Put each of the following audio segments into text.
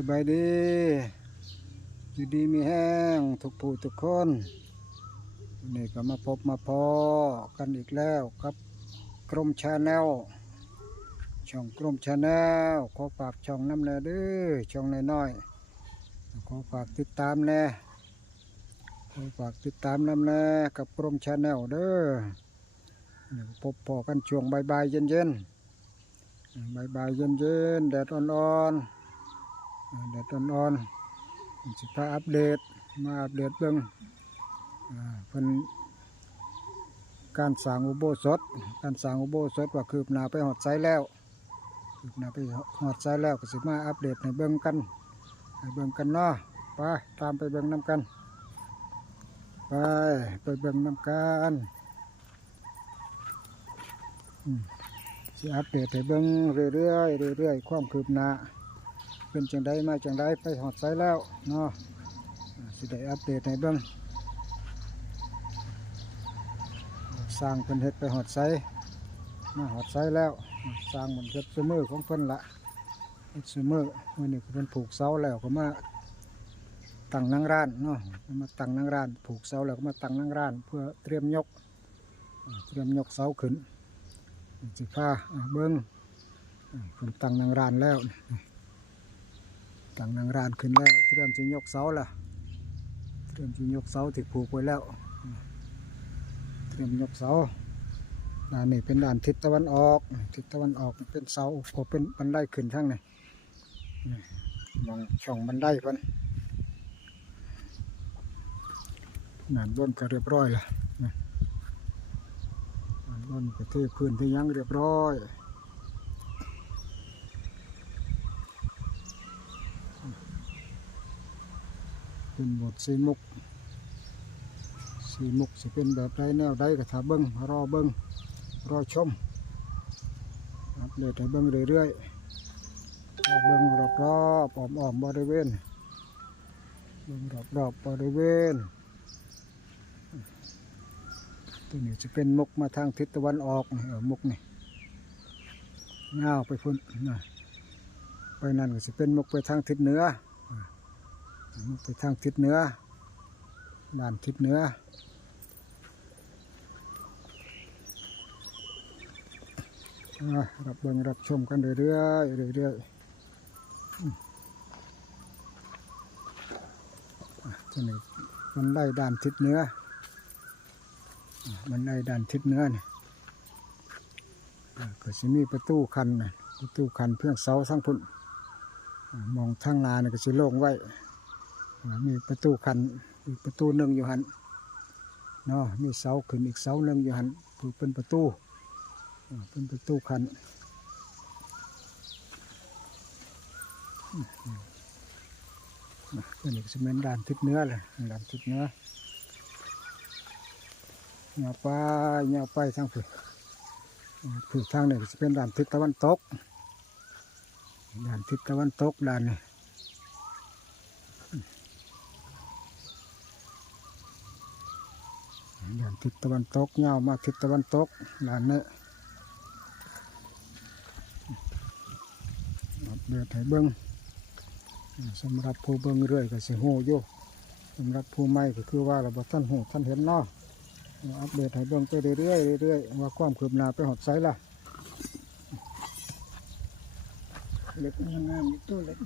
สบายดี อยู่ดีมีแห้งทุกผู้ทุกคนวันนี้ก็มาพบมาพอกันอีกแล้วกับ กรมชาแนลช่องกรมชาแนลขอฝากช่องน้ำแน่ด้อช่องน้อยๆขอฝากติดตามแน่ขอฝากติดตามน้ำแน่กับกรมชาแนลเด้อพบพอกันช่วงบ่ายๆเย็นๆบายบายเย็นเย็นๆแดดอ่อนๆ แดดอ่อนๆผมสิพาอัปเดตมาอัปเดตเบิ่อ่าเพิ่นการสร้างอุโบสถ การสร้างอุโบสถว่าคืบหน้าไปหอดไซแล้วคืบหน้าไปหอดไซแล้วก็สิมาอัปเดตให้เบิ่งกันให้เบิ่งกันเนาะไปตามไปเบิ่งน้ำกันไปไปเบิ่งน้ำกันอืมสิอัปเดตให้เบิ่งเรื่อยๆเรื่อยๆความคืบหน้า เป็นจังไดมาจังไดไปหอดไซแล้วเนาะสิได้อัปเดตให้เบิ่งสร้างเพิ่นเฮ็ดไปหอดไซมาหอดไซแล้วสร้างมันเฮ็ดซุมือของเพิ่นละเฮ็ดซุมือมื้อนี้เพิ่นผูกเสาแล้วก็มาตั้งนั่งร้านเนาะมาตั้งนั่งร้านผูกเสาแล้วก็มาตั้งนั่งร้าน เพื่อเตรียมยก เตรียมยกเสาขึ้นสิพาอ่าเบิ้งอ่าผมตั้งนางรานแล้ว นี่ตั้งนางรานขึ้นแล้วเตรียมจะยกเสาละเตรียมจะยกเสาที่ผูกไว้แล้วเตรียมยกเสาด้านนี้เป็นด้านทิศตะวันออก ทิศตะวันออกเป็นเสาก็เป็นบันไดขึ้นทั้งนี้มองช่องบันไดเพิ่นนั่นบนก็เรียบร้อยละอันนั้นก็เทพื้นที่ยังเรียบร้อย เป็นบทสีมุกสีมุกสิเป็นแบบใดแนวใดก็ถ้าเบิ้งรอเบิ้งรอชมอัปเดตให้เบิ้งเรื่อยๆรอเบิ้งรอบๆอ้อมๆบริเวณเบิ้งรอบๆบริเวณตัวนี้จะเป็นมุกมาทางทิศตะวันออกเออมุกนี่เงาไปพุ่นนะไปนั่นก็จะเป็นมุกไปทางทิศเหนือ ไปทางทิศเหนือด้านทิศเหนือรับเบิงรับชมกันเรื่อยๆเรื่อยๆอืมอะตัวนี้มันไล่ด้านทิศเหนือมันในด้านทิศเหนือนี่ก็สิมีประตูคันประตูคันเพื่องเสาทั้งพุ่นมองทางนาเนี่ก็สิโล่งไว้ มีประตูคันอีกประตูหนึ่งอยู่หันเนาะมีเสาขึ้นอีกเสาหนึ่งอยู่หันผูกเป็นประตูเป็นประตูคันอืมอืมอะอันนี้ก็สิเป็นด้านทิศเหนือเลยด้านทิศเหนือเงาไปเงาไปทางผืผืทางนี้จะเป็นด่านทิศตะวันตกด่านทิศตะวันตกด่านนี้ด่าน ทิศตะวันตกเงามาทิศตะวันตกด่านนี้อัปเดตให้เบิ้งสำหรับผู้เบิ้งเรื่อยก็สิหูอยู่สำหรับผู้ใหม่ก็คือว่าเราบ่ท่านหูท่านเห็นเนาะอัปเดตให้เบิ่งไปเรื่อยๆเรื่อยๆว่าความคืบหน้าไปหอดไซละเล็กงามๆอีกตัวเล็ก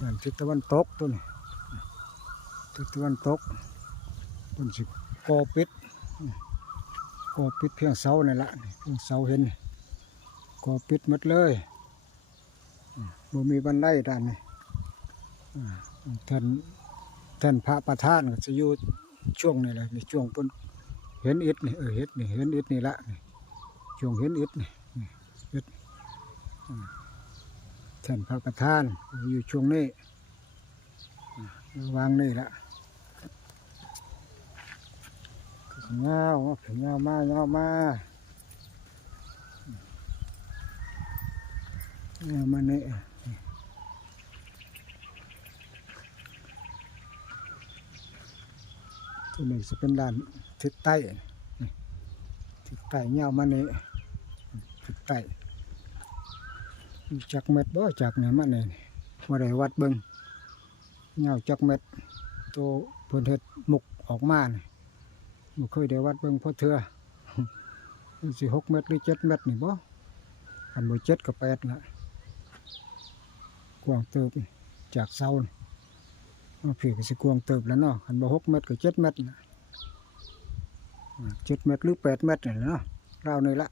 ด้านทิศตะวันตกตัวนี้ ทิศตะวันตกบนสิกอปิดกอปิดเพียงเสาเนี่นละเพียงเสาเห็นกอปิดหมดเลยบ่มีบันไดด้านนี้อ่าท่านท่านพระประธานก็จะอยู่ช่วงนี้แหละในช่วงเพิ่นเห็นอิฐนี่เออเห็ดนี่เห็นอิฐนี่ละช่วงเห็นอิฐนี่อิฐอ่าท่านพระประธานอยู่ช่วงนี้อ่วางนี่ละ เงาเงามาเงามาเงามาเนี่ยตัวนี้จะเป็นด้านทิศใต้ทิศใต้เงามาเนี่ทิศใต้จักเม็ดบ่จักเนี่ยมันนี่บ่ได้วัดเบิ่งเงาจักเม็ดตัวเพิ่นเฮ็ดมุกออกมานี่ บ่เคยได้วัดเบิ่งพราะเทื่อสิหกเม็ดหรือเจ็ดเม็ดนี่บ่คันบ่เจ็ดก็แปดละกว้างเติบจากเสานี่มาพี่ก็สิกว้างเติบแล้วเนาะคันบ่หกเม็ดก็เจ็ดเม็ดน่ะเจ็ดเม็ดหรือแปดเม็ดนี่เนาะราวนี่ละ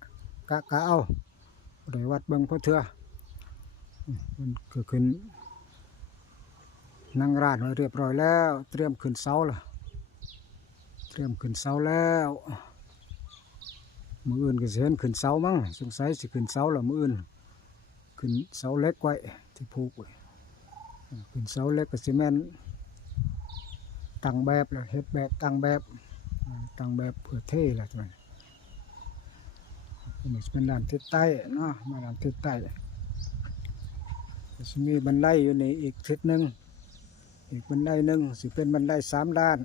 กะกะเอาได้วัดเบิ่งพราะเทื่อมันก็ขึ้นนั่งร้านไว้เรียบร้อยแล้ว เตรียมขึ้นเสาละ เรียมขึ้นเสาแล้วมืออื่นก็สิเห็นขึ้นเสามั้งสงสัยสิขึ้นเสาละมืออื่นขึ้นเสาเล็กไว้ที่ผูกไว้ขึ้นเสาเล็กก็สิแม่นตั้งแบบแล้วเฮ็ดแบบตั้งแบบตั้งแบบเพื่อเท่ละจังนั้นอันนี้เป็นด้านทิศใต้เนาะมาด้านทิศใต้จะมีบันไดอยู่ในอีกทิศหนึ่งอีกบันไดหนึ่งสิเป็นบันไดสามด้าน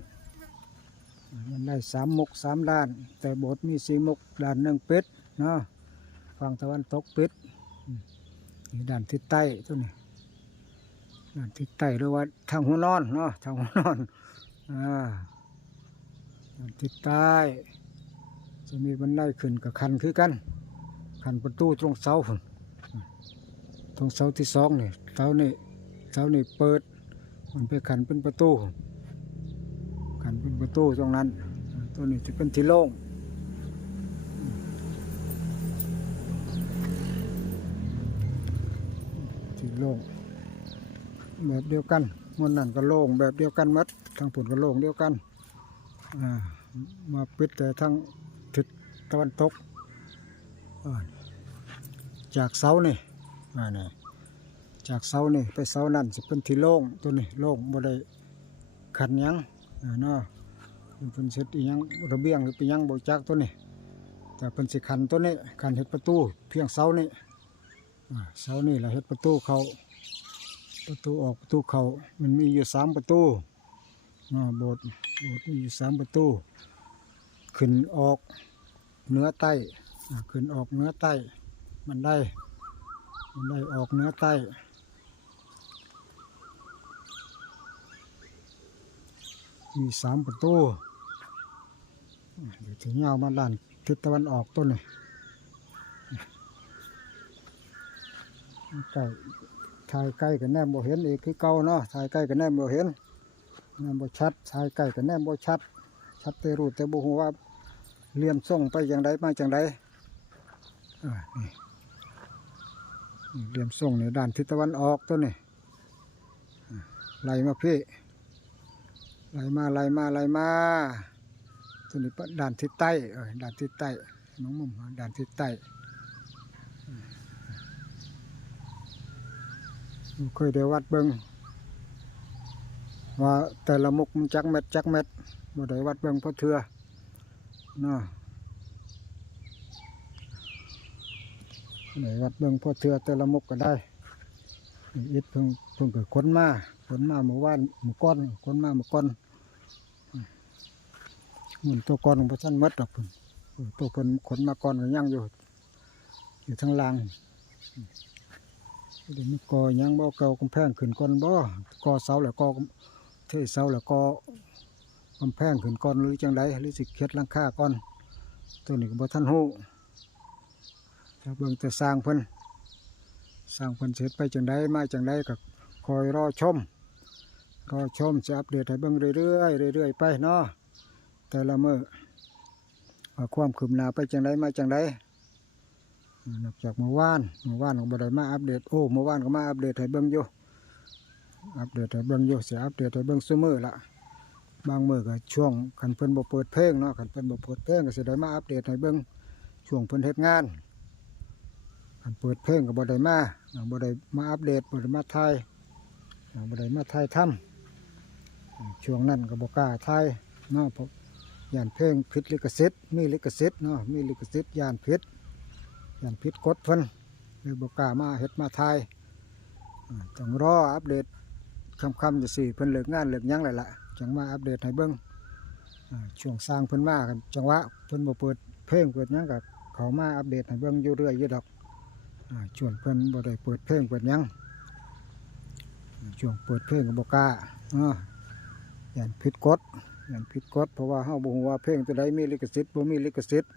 บันไดสามมุกสามด้าน แต่โบสถ์มีสี่มุกด้านหนึ่งปิดเนาะฝั่งตะวันตกปิดด้านทิศใต้ตัวนี้ด้านทิศใต้หรือว่าทางหัวนอนเนาะทางหัวนอนอ่าด้านทิศใต้จะมีบันไดขึ้นกับคันคือกัน คันประตูตรงเสาตรงเสาที่สองนี่เสานี่เสานี่เปิด มันไปขันเป็นประตูันเป็นประตูตรงนั้น ตัวนี้จะเป็นที่โล่งที่โล่งแบบเดียวกันมันนั่นก็โล่งแบบเดียวกันมัดทางผุนก็โล่งเดียวกันมาปิดแต่ทางทิศตะวันตกจากเสานี่อ่านี่จากเสานี่ไปเสานั่นสิเป็นที่โล่งตัวนี้โล่งบ่ได้ขัดยัง เนาะมันเป็นเสร็จอีหยังระเบียงหรือเป็นหยังบ่จักตัวนี้แต่เป็นสิขันตัวนี้ขันเฮ็ดประตู เพียงเสานี่เสานี่แหละเฮ็ดประตูเขาประตูออกประตูเขามันมีอยู่สามประตูอ่าโบสถ์โบสถ์มีอยู่สามประตู ขึ้นออกเหนือใต้ขึ้นออกเหนือใต้มันได้มันได้ออกเหนื้อใต้ มีสามประตูเดี๋ยวถึงยามาด้านทิศตะวันออกต้นนี่ใกล้ถ่ายใกล้กันแนมบ่เห็นอีกคือเก่าเนาะถ่ายใกล้กันแนมบ่เห็นแนมบ่ชัดถ่ายใกล้กันแนมบ่ชัด ชัดแต่รู้แต่บ่ฮู้ว่าเลี่ยมส่งไปอย่างไรมาจังไรอ่านี่นี่เลี่ยมส่งในด้านทิศตะวันออกตัวนี่ไหลมาพี่ ไหลมาไหลมาไหลมาตัวนี้ปะด้านทิศใต้เออด้านทิศใต้น้องมุมด้านทิศใต้อืมอืมเคยได้วัดเบิงว่าแต่ละมุกมันจักเม็ดจักเม็ดบ่ได้วัดเบิงเพราะเถื่อนาะไหนวัดเบิ่งพอเทือแต่ละมุกก็ได้อิดเพิ่งเพิ่งเกิดคนมา คนมาเมื่อวานเมื่ก้อนคนมาเมื่ก้อนอืมหมุนตัวก้อนของพระท่านมัดดอกเพิ่นตัวเพิ่นขนมาก้อนก็ยังอยู่ อยู่ทางล่างอืมเดี๋ยวนี้กอยังบ่เก่ากำแพงขึ้นก้อนบ่กอเสาแล้วกอเทเสาแล้วกอกำแพงขึ้นก้อนหรือจังไดหรือสิเข็ดลังคาก้อน ตัวนี้ก็บ่ทันฮู้ถ้าเบิ่งแต่สร้างเพิ่นสร้างเพิ่นเสร็จไปจังไดมาจังไดก็คอยรอชม รอชมจะอัปเดตให้เบิ่งเรื่อยๆเรื่อยๆไปเนาะแต่ละมื้อความคืบหน้าไปจังไดมาจังไดอ่านอกจากเมื่อวานเมื่อวานก็บ่ได้มาอัปเดตโอ้เมื่อวานก็มาอัปเดตให้เบิ่งอยู่อัปเดตให้เบิ่งอยู่สิอัปเดตให้เบิ่งซุมื้อละบางมือก็ช่วงคันเพิ่นบ่เปิดเพลงเนาะคันเพิ่นบ่เปิดเพลงก็สิได้มาอัปเดตให้เบิ่งช่วงเพิ่นเฮ็ดงานอันเปิดเพลงก็บ่ได้มาอ่าบ่ได้มาอัปเดตบ่ได้มาถ่ายอ่าบ่ได้มาถ่ายทำ ช่วงนั้นก็บ่กล้าถ่ายเนาะเพราะย่านเพลงผิดลิขสิทธิ์มีลิขสิทธิ์เนาะมีลิขสิทธิ์ยานผิดย่านผิดกฎเพิ่นเลยบ่กล้ามาเฮ็ดมาถ่ายต้องรออัปเดตค่ำจังซี่เพิ่นเลิกงานเลิกหยังแล้วล่ะจังมาอัปเดตให้เบิ่งอ่าช่วงสร้างเพิ่นมากันจังหวะเพิ่นบ่เปิดเพลงเปิดยังก็เขามาอัปเดตให้เบิ่งอยู่เรื่อยอยู่ดอกช่วงเพิ่นบ่ได้เปิดเพลงเปิดยังช่วงเปิดเพลงก็บ่กล้าอ่า ย่านผิดกฎย่านผิดกฎเพราะว่าเฮาบ่ฮู้ว่าเพลงตัวใดมีลิขสิทธิ์บ่มีลิขสิทธิ์